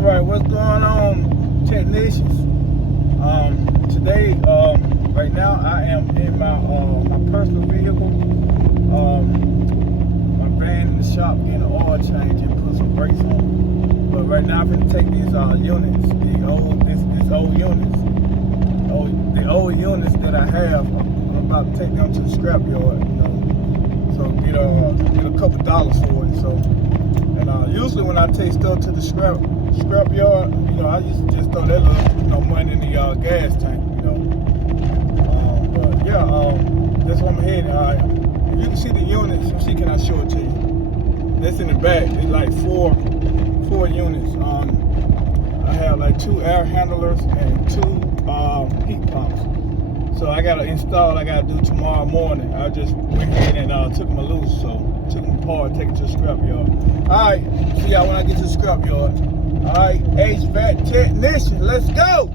All right, what's going on, technicians? Today, right now, I am in my personal vehicle. My van in the shop getting an oil change and put some brakes on. But right now, I'm going to take these units, the old units that I have. I'm about to take them to the scrap yard, so get a couple dollars for it. So, and usually when I take stuff to the scrap yard, I used to just throw that little money in the gas tank, But yeah, that's what I'm heading. You can see the units. Let me see, can I show it to you? That's in the back. It's like four units. I have like 2 air handlers and 2 heat pumps. So I gotta install. I gotta do tomorrow morning. I just went ahead and took them loose. So took them apart, take it to the scrap yard. All right, see y'all when I get to the scrap yard. All right, HVAC technician, let's go.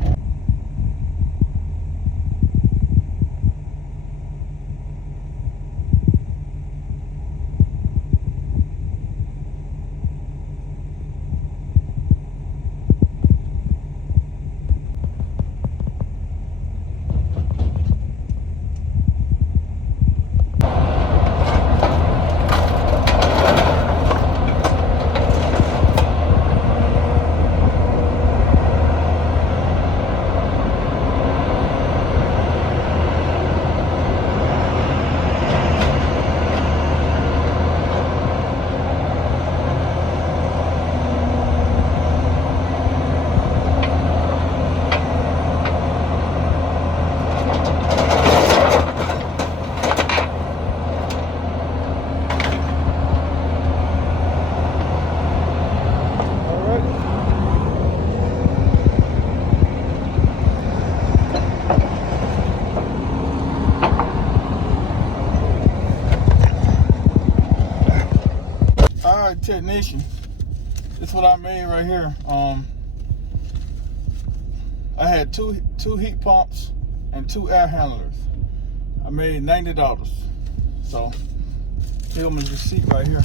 Alright, technician, this is what I made right here. I had two heat pumps and 2 air handlers. I made $90. So here's my receipt right here.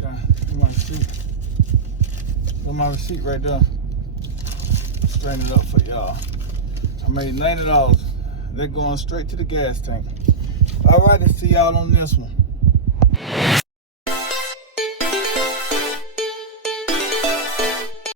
Here's my receipt. Here's my receipt right there. Straighten it up for y'all. I made $90. They're going straight to the gas tank. Alright, see y'all on this one.